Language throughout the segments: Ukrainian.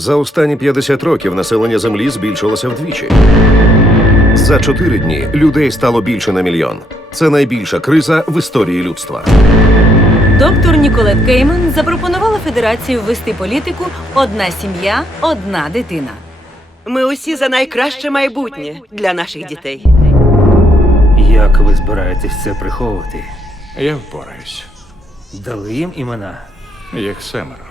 За останні 50 років населення землі збільшилося вдвічі. За чотири дні людей стало більше на мільйон. Це найбільша криза в історії людства. Доктор Ніколет Кейман запропонувала федерацію ввести політику Одна сім'я, одна дитина. Ми усі за найкраще майбутнє для наших дітей. Як ви збираєтесь це приховувати? Я впораюсь. Дали їм імена. Їх семеро.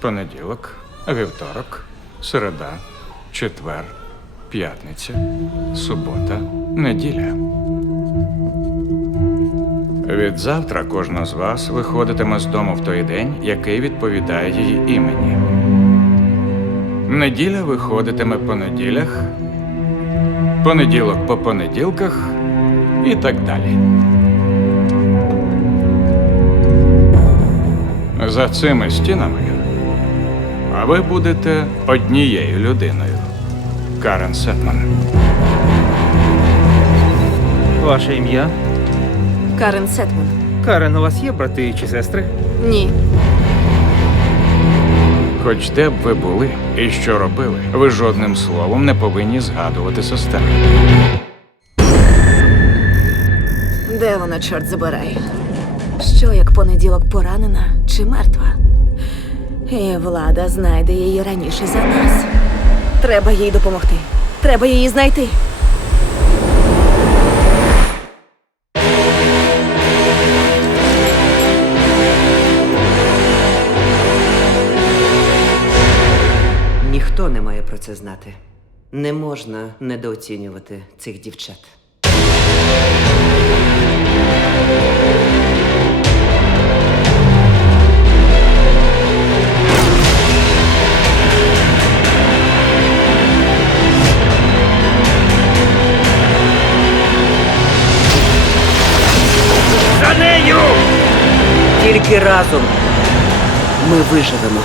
Понеділок, Вівторок, середа, четвер, п'ятниця, субота, неділя. Відзавтра кожна з вас виходитиме з дому в той день, який відповідає її імені. Неділя виходитиме по неділях, понеділок по понеділках і так далі. За цими стінами ви будете однією людиною. Карен Сетман. Ваше ім'я? Карен Сетман. Карен, у вас є брати чи сестри? Ні. Хоч де б ви були і що робили, ви жодним словом не повинні згадувати сестер. Де вона, чорт забирає? Що як понеділок поранена чи мертва? І е, влада знайде її раніше за нас. Треба їй допомогти. Треба її знайти. Ніхто не має про це знати. Не можна недооцінювати цих дівчат. Тільки разом ми виживемо.